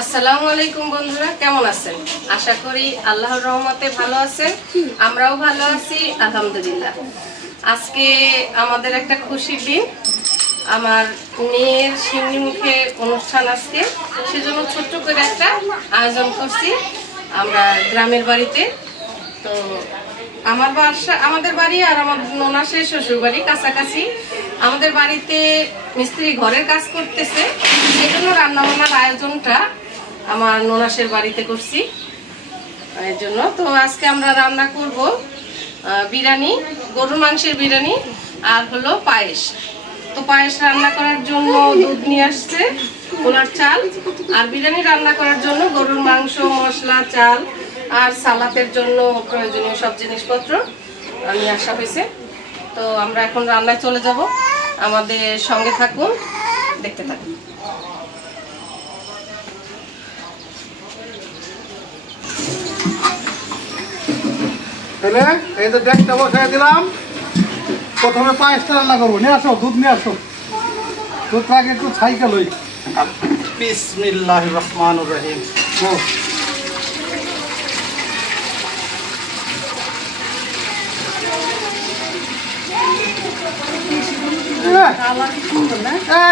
আসসালামু আলাইকুম বন্ধুরা, কেমন আছেন? আশা করি আল্লাহর রহমতে ভালো আছেন। আমরাও ভালো আছি আলহামদুলিল্লাহ। আজকে আমাদের একটা খুশির দিন। আমার মেয়ের সিমনি মুখে অনুষ্ঠান আজকে, সেজন্য ছোট্ট করে একটা আয়োজন করছি আমরা গ্রামের বাড়িতে। তো আমাদের বাড়ি আর আমার ননাসের শ্বশুর বাড়ি কাছাকাছি। আমাদের বাড়িতে মিস্ত্রি ঘরের কাজ করতেছে, সেই জন্য রান্নাবান্নার আয়োজনটা আমার ননাসের বাড়িতে করছি এর জন্য। তো আজকে আমরা রান্না করব বিরিয়ানি, গরুর মাংসের বিরিয়ানি, আর হলো পায়েস। তো পায়েস রান্না করার জন্য দুধ নিয়ে আসছে, পোলার চাল, আর বিরিয়ানি রান্না করার জন্য গরুর মাংস, মশলা, চাল আর সালাতের জন্য প্রয়োজনীয় সব জিনিসপত্র নিয়ে আসা হয়েছে। তো আমরা এখন রান্নায় চলে যাব, আমাদের সঙ্গে থাকুন, দেখতে থাকুন। এই যে ডেকটা বসাই দিলাম, প্রথমে পায়েসটা রান্না করবো। নিয়ে আসো, দুধ নিয়ে আসো। দুধটা আগে একটু ছাইকা লই। বিসমিল্লাহির রহমানির রহিম।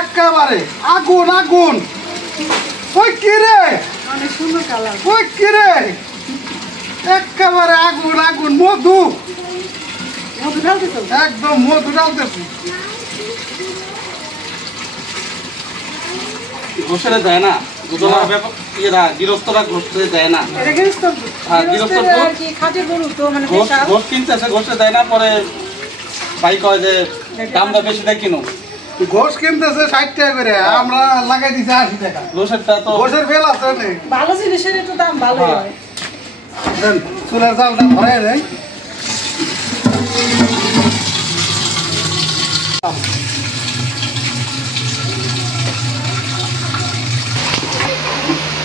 একেবারে আগুন আগুন। ওই কি রে, অনেক সুন্দর কালার। ওই কি রে, একেবারে আগুন আগুন। মধু ঢালতেছ? একদম মধু ঢালতেছি। ঘোষেরা দেয় না, গৃহস্থরা ঘোষে দেয় না। ঘোষ কিনতেছে, ঘোষে দেয় না। পরে ভাই কয় যে দামটা বেশি দেয় কিনো। ঘোষ কিনতেছে 60 টাকা করে, আমরা লাগাই দিছি 80 টাকা। ঘোষেরটা তো ঘোষের ফেল আছে না, ভালো জিনিসের একটু দাম ভালো হয়। দেন চুলার জালটা ধরে দেয়।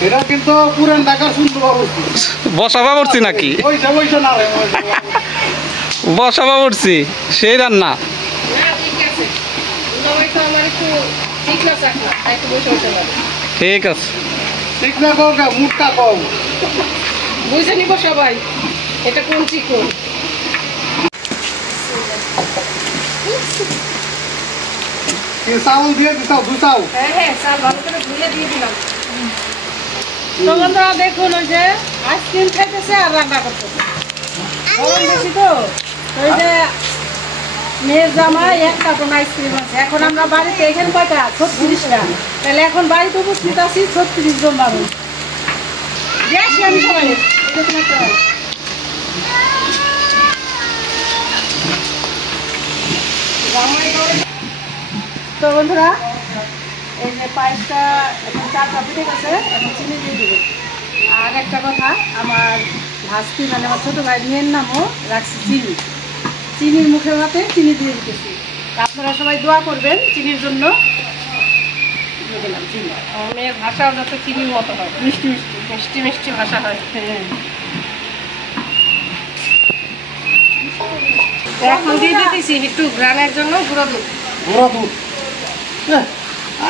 এটা কিন্তু পুরান ঢাকার সুন্দর বাবুর্চি। বসাবা পড়ছি নাকি? ওইটা না রে, বসাবা পড়ছি সেই রান্না। ঠিক আছে, ঠিক না কও, মুখটা কও। বুঝে নিব সবাই এটা কোন চিকন। চাউল দিয়ে দিতাও, দুটাও। হ্যাঁ, চাল ভালো করে ধুয়ে দিয়ে দিলাম। তো বন্ধুরা দেখুন, ওই যে আইসক্রিম খাইতেছে আর রান্না করতেছে। গরম বেশি তো, ওই যে মেয়ের জামাই 1 কার্টন আইসক্রিম আছে। এখন আমরা বাড়িতে, এখানে কয়টা 36টা, তাহলে এখন বাড়িতে উপস্থিত আছি 36 জন মানুষ। দেখছি আমি সবাই তো বন্ধুরা, এই যে পায়েসটা এখন 4 কাপ উঠে গেছে, এখন চিনি দিয়ে দেবো। আর একটা কথা, আমার ভাস্তি মানে আমার ছোটো ভাই মেয়ের নামও রাখছি চিনি। চিনির মুখে ভাতে চিনি দিয়ে দিতেছি। আপনারা সবাই দোয়া করবেন চিনির জন্য। চিনি আমার মেয়ের ভাষাও যাতে চিনির মতো হয়, মিষ্টি মিষ্টি মিষ্টি মিষ্টি ভাষা হয়। হ্যাঁ, এখন দিয়ে দিতেছি একটু গ্রানের জন্য গুঁড়ো দুধ। গুঁড়ো দুধ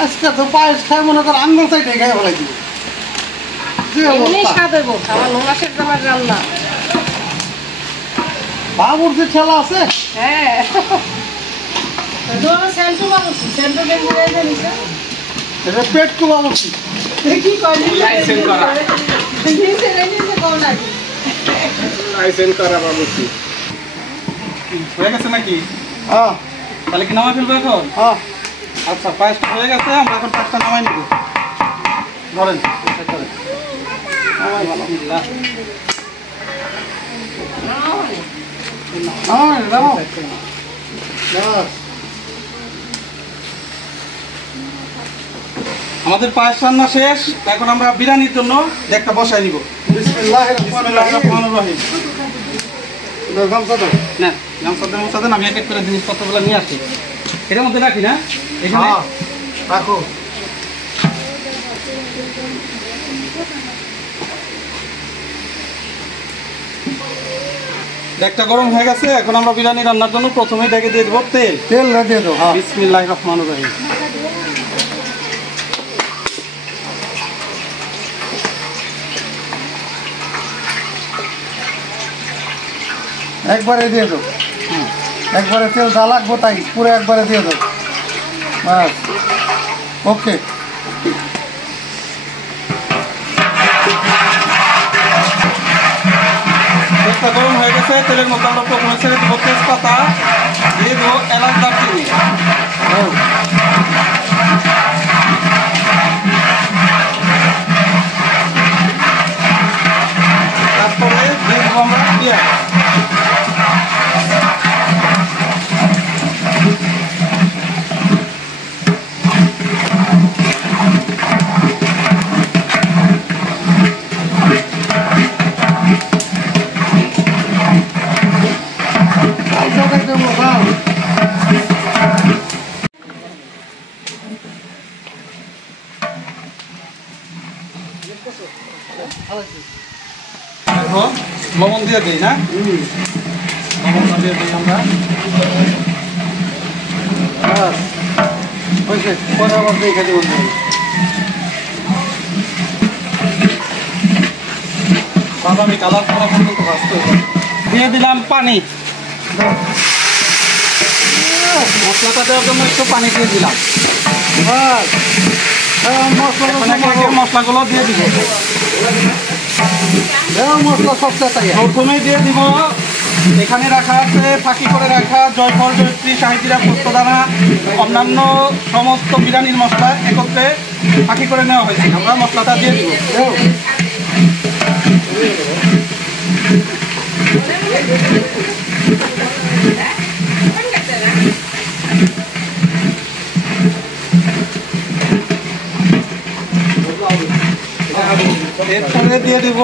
আজকে তো পায়েস খাই মনে কর আঙ্গুল চাইতে খাই ফেলাই দিব। এমনি স্বাদ হইব, আমার ননাসের জামার রান্না। বাবুর্চির ছেলা আছে। হ্যাঁ, সেন্টু বাবুর্চি, সেন্টু এটা পেট কো বাবুর্চি। কি কয় লাইসেন্স করা, লাইসেন্স করা বাবুর্চি হয়ে গেছে নাকি? হ্যাঁ, তাহলে কি নামাই ফেলবো এখন? হ্যাঁ, আচ্ছা, পায়েসটা হয়ে গেছে, আমরা এখন পায়েসটা নামাই নিব। ধরেন আমাদের পায়েস রান্না শেষ। এখন আমরা বিরিয়ানির জন্য একটা বসাই নিব। বিসমিল্লাহির রহমানির রহিম। না, গামছাদের মশাদের আমি এক এক করে জিনিসপত্রগুলো নিয়ে আসি। এটার মধ্যে রাখি না, এখানে রাখো। ডেকটা গরম হয়ে গেছে। এখন আমরা বিরিয়ানি রান্নার জন্য প্রথমেই ডেকে দিয়ে দেবো তেল। তেল দিয়ে দাও। হ্যাঁ, বিসমিল্লাহির রহমানির রহিম। একবারে দিয়ে দাও। একবারে তেল যা লাগবো তাই পুরো একবারে দিয়ে দাও। বাস, ওকে। তেলটা গরম হয়ে গেছে। তেলের মধ্যে আমরা প্রথমে ছেড়ে দেবো তেজপাতা, দিয়ে দেবো এলাচ, দারচিনি। তারপরে দিয়ে দেবো আমরা পেঁয়াজ। এখন লবণ দিয়ে দিই না, লবণ দিয়ে দিই আমরা। পরে আবার দেখে দেবো। বাদামি কালার করা পর্যন্ত ভাজতে হবে। দিয়ে দিলাম পানি। মশলাটা দেওয়ার জন্য একটু পানি দিয়ে দিলাম। মশলাগুলো দিয়ে দিব। মশলা সব চাই। প্রথমেই দিয়ে দিব এখানে রাখা আছে ফাঁকি করে রাখা জয়ফল, জয়ত্রী, শাহিজিরা, পোস্তদানা, অন্যান্য সমস্ত বিরিয়ানির মশলা একত্রে ফাঁকি করে নেওয়া হয়েছে। আমরা মশলাটা দিয়ে দিব। এরপরে দিয়ে দিব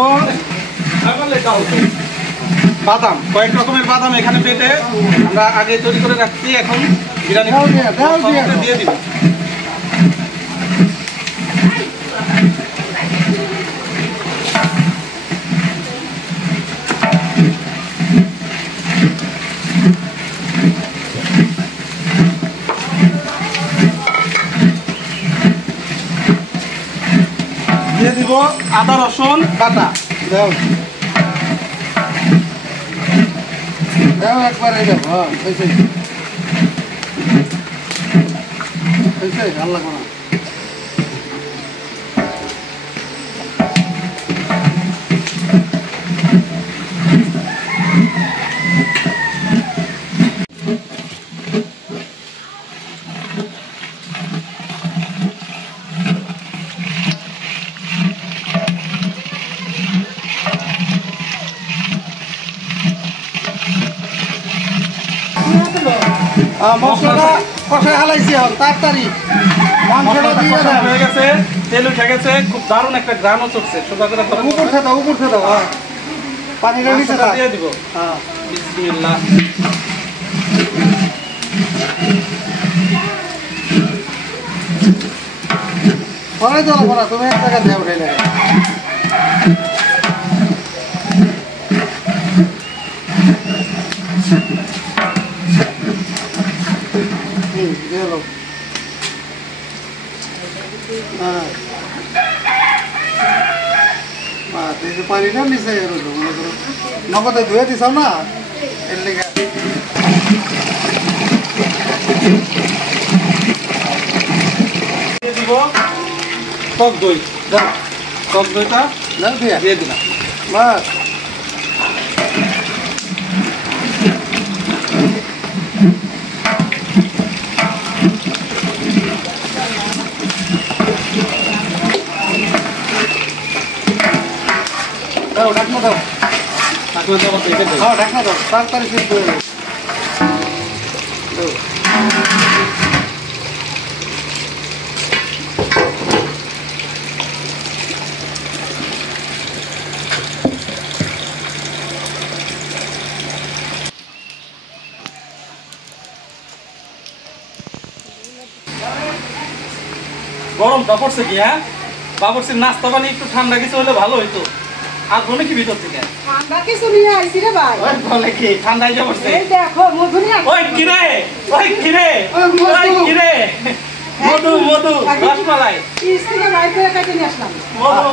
বাদাম, কয়েক রকমের বাদাম এখানে বেটে আমরা আগে তৈরি করে রাখছি। এখন বিরিয়ানি দিয়ে দিব। দিয়ে দিব আদা রসুন বাটা। দাও দাও একবারে দাও। হ্যাঁ, ভালো লাগবে না। মশলাটা কষায় হালাইছি, এখন তাড়াতাড়ি মাংসটা দিয়ে দাও। হয়ে গেছে, তেল উঠে গেছে, খুব দারুণ একটা গ্রামও চলছে। সোজা করে উপর থেকে দাও, উপর থেকে দাও। হ্যাঁ, পানিটা নিচে থাক। দিয়ে দিব। হ্যাঁ, বিসমিল্লাহ। পরে দাও না, তুমি এক টাকা দিয়ে উঠাইলে। দিয়ে দাও। হ্যাঁ, পানিটা নিচে নগদে ধুয়ে দিছ না, এর লেগে। দিয়ে দিব টক দই। দাও টক দইটা দাও দিয়ে দিয়ে দিলাম। বাস। দাও ঢাকনা দাও। তারপরে তো আবার দেখে দেবো। হ্যাঁ, ঢাকনা দাও, তাড়াতাড়ি শেষ করে দাও। গরমটা পড়ছে কি? হ্যাঁ, বাবরচির নাস্তা পানি একটু ঠান্ডা কিছু হলে ভালো হইতো। আর বলে কি ভিতর থেকে আমরা কিছু নিয়ে আইছি রে ভাই। ওই বলে কি ঠান্ডায় যে পড়ছে এই দেখো মধু নিয়ে আইছি। ওই কিরে ওই মধু মধু রসমালাই ইস থেকে বাইরে করে কেটে নিয়ে আসলাম।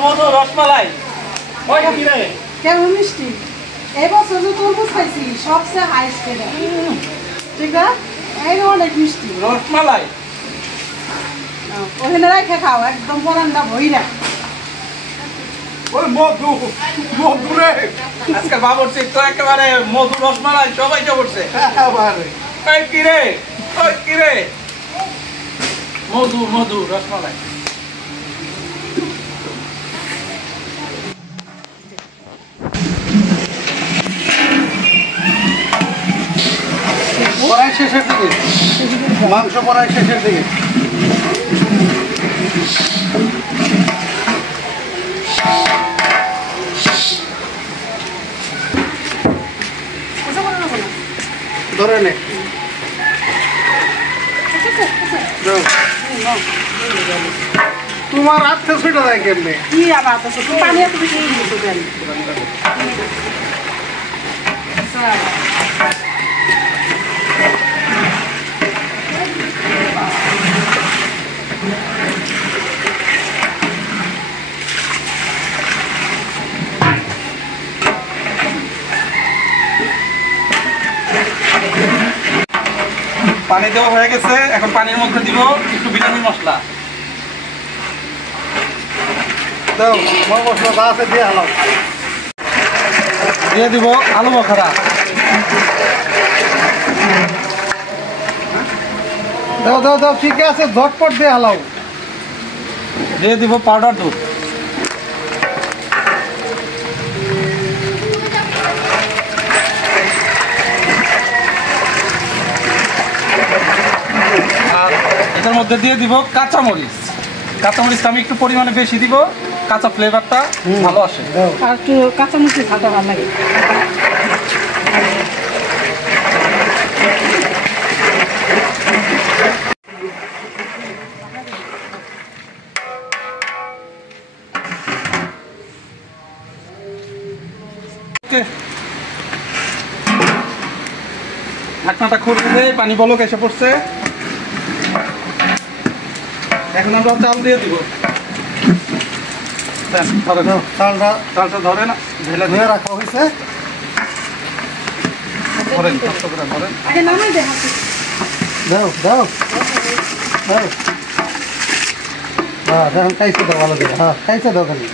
মধু রসমালাই ওই কিরে কেমন মিষ্টি। এই বছর যে তরমুজ খাইছি সবচেয়ে হাইস্ট এটা। ঠিক না? এই অনেক মিষ্টি। রসমালাই ওখানে রাখে খাও একদম পরান্ডা ভইরা। ওই মধু মধু রে আজকে বাবুর্চি তো একেবারে মধু রসমালাই সবাইকে পড়ছে একেবারে ওই কিরে মধু রসমালাই পড়াই শেষের দিকে মাংস পড়াই শেষের দিকে ধরে নে তোমার হাতে ছুটে যায় কেমনে কি আবার তো পানি এত বেশি দিতে দেন। পানি দেওয়া হয়ে গেছে এখন পানির মধ্যে দিব একটু বিরিয়ানি মশলা দাও মশলা যা আছে দিয়ে হালাও দিয়ে দিব আলু বখরা দাও দাও দাও ঠিক আছে ঝটপট দিয়ে হালাও দিয়ে দিব পাউডার দুধ আর এটার মধ্যে দিয়ে দিব কাঁচামরিচ আমি একটু পরিমাণে বেশি দিব কাঁচা ফ্লেভারটা ভালো আসে আর একটু কাঁচামরিচ ভাজা ভালো লাগে। ঢাকনাটা খুলে দিয়ে পানি বলক এসে পড়ছে এখন আমরা চাল দিয়ে দিব চালটা ধরে না ঢেলে ধুয়ে রাখা হয়েছে ধরেন কষ্ট করে ধরেন আগে নামাই দে হাতে। দাও দাও দাও হ্যাঁ এখন খাইছে দাও ভালো করে হ্যাঁ খাইছে দাও খালি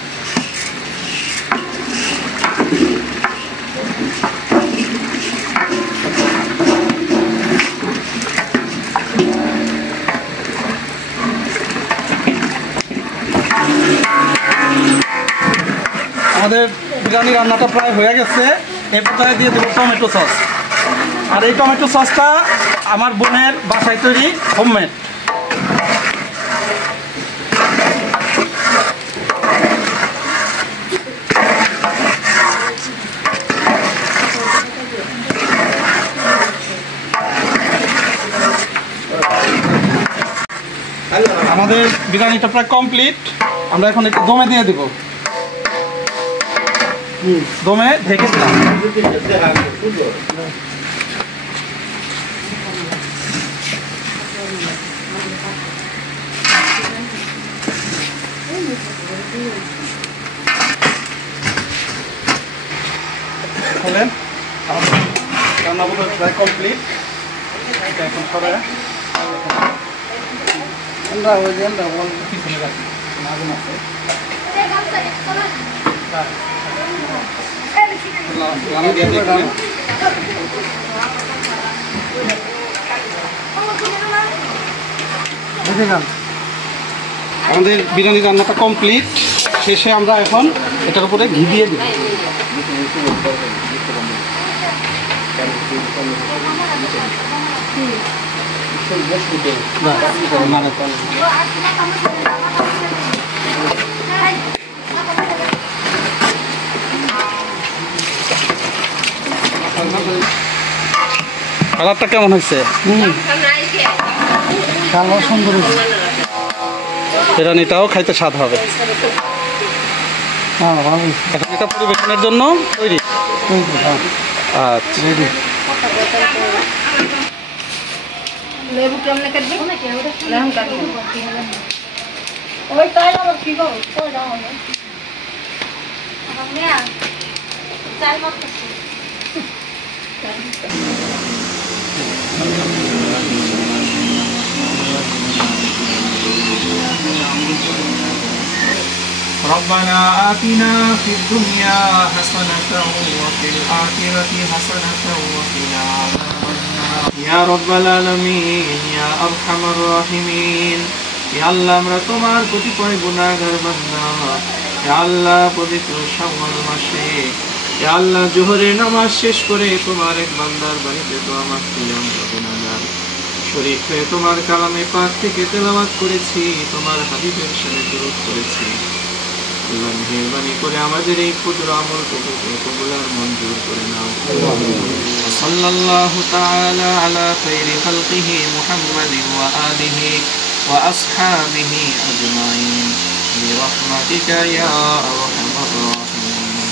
আমাদের বিরিয়ানি রান্নাটা প্রায় হয়ে গেছে এই পর্যায়ে দিয়ে দেবো টমেটো সস আর এই টমেটো সসটা আমার বোনের বাসায় তৈরি হোমমেড আমাদের বিরিয়ানিটা প্রায় কমপ্লিট আমরা এখন একটু দমে দিয়ে দেবো দমে ঢেকে দিলাম হলেন রান্না বোধ প্রায় কমপ্লিট এখন করে আমরা ওই যে আমরা পিছনে রাখি আগুন আছে আমাদের বিরিয়ানি রান্নাটা কমপ্লিট শেষে আমরা এখন এটার উপরে ঘি দিয়ে দিই কালারটা কেমন হয়েছে কালো সুন্দর বিরিয়ানিটাও খাইতে স্বাদ হবে হ্যাঁ ভালো এখন এটা পরিবেশনের জন্য তৈরি। আচ্ছা লেবু কেমনে কাটবি? লেবু কাটবি। ওই তাই আবার কি করো কই দাও না আমরা চাই করতেছি ربنا آتنا في الدنيا حسنة وفي الآخرة حسنة وقنا عذاب النار يا رب العالمين يا أرحم الراحمين يا الله আমরা তোমার কতিপয় গুনাহগার বান্দা ইয়া আল্লাহ পবিত্র শাওয়াল মাসে ইয়া আল্লাহ জোহরের নামাজ শেষ করে তোমার এক বান্দার বাড়িতে দোয়া মাহফিলে আমরা গুনাহগার শরীক হয়ে তোমার কালামে পাক থেকে তেলাওয়াত করেছি, তোমার হাবিবের সাথে দুরূদ করেছি। আল্লাহ মেহেরবানি করে আমাদের এই ক্ষুদ্র আমলটুকুকে কবুল আর মঞ্জুর করে নাও। সাল্লাল্লাহু তাআলা আলা খায়রি খালকিহি মুহাম্মাদিন ওয়া আলিহি ওয়া আসহাবিহি আজমাইন বিরহমাতিকা ইয়া আরহামার রাহিমিন।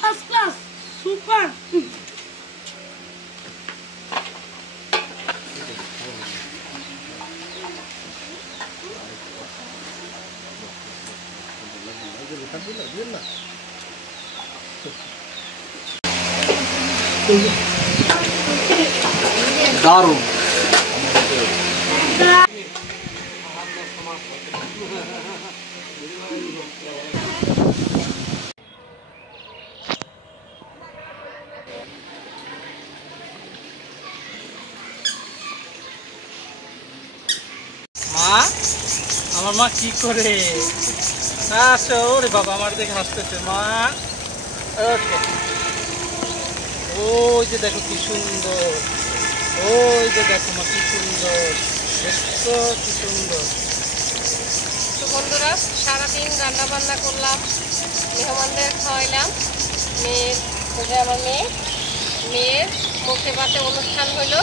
ফার্স্ট ক্লাস সুপার দারুণ। মা, আমার মা কি করে? আসো রে বাবা, আমার দেখে হাসতেছে মা। ওকে, ওই যে দেখো কি সুন্দর, ওই যে দেখো মা কি সুন্দর, দেখছো কি সুন্দর। তো বন্ধুরা, সারাদিন রান্না বান্না করলাম, মেহমানদের খাওয়াইলাম। আমার মেয়ের মুখে ভাতে অনুষ্ঠান হলো,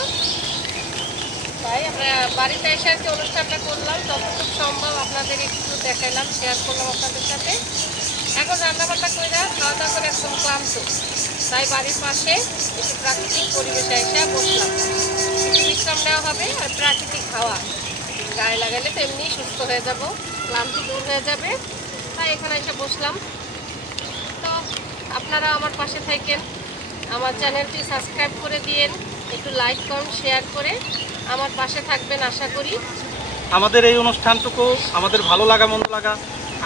তাই আমরা বাড়িতে এসে আর কি অনুষ্ঠানটা করলাম। যতটুকু সম্ভব আপনাদের একটু দেখাইলাম, শেয়ার করলাম আপনাদের সাথে। এখন রান্নাবান্না করে খাওয়া দাওয়া করে একদম ক্লান্ত, তাই বাড়ির পাশে একটু প্রাকৃতিক পরিবেশে এসে বসলাম। একটু বিশ্রাম নেওয়া হবে আর প্রাকৃতিক হাওয়া গায়ে লাগালে তো এমনি সুস্থ হয়ে যাব, ক্লান্তি দূর হয়ে যাবে, তাই এখানে এসে বসলাম। তো আপনারা আমার পাশে থাকেন, আমার চ্যানেলটি সাবস্ক্রাইব করে দিয়েন, একটু লাইক কমেন্ট শেয়ার করে আমার পাশে থাকবেন আশা করি। আমাদের এই অনুষ্ঠানটুকু আমাদের ভালো লাগা মন্দ লাগা,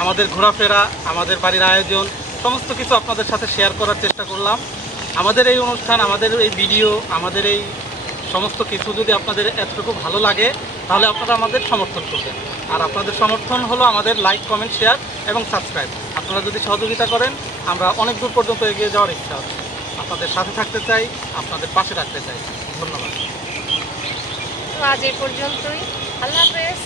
আমাদের ঘোরাফেরা, আমাদের বাড়ির আয়োজন সমস্ত কিছু আপনাদের সাথে শেয়ার করার চেষ্টা করলাম। আমাদের এই অনুষ্ঠান, আমাদের এই ভিডিও, আমাদের এই সমস্ত কিছু যদি আপনাদের এতটুকু ভালো লাগে তাহলে আপনারা আমাদের সমর্থন করবেন। আর আপনাদের সমর্থন হলো আমাদের লাইক কমেন্ট শেয়ার এবং সাবস্ক্রাইব। আপনারা যদি সহযোগিতা করেন আমরা অনেক দূর পর্যন্ত এগিয়ে যাওয়ার ইচ্ছা আছে। আপনাদের সাথে থাকতে চাই, আপনাদের পাশে রাখতে চাই। ধন্যবাদ। তো আজ এই পর্যন্তই, আল্লাহ হাফেজ।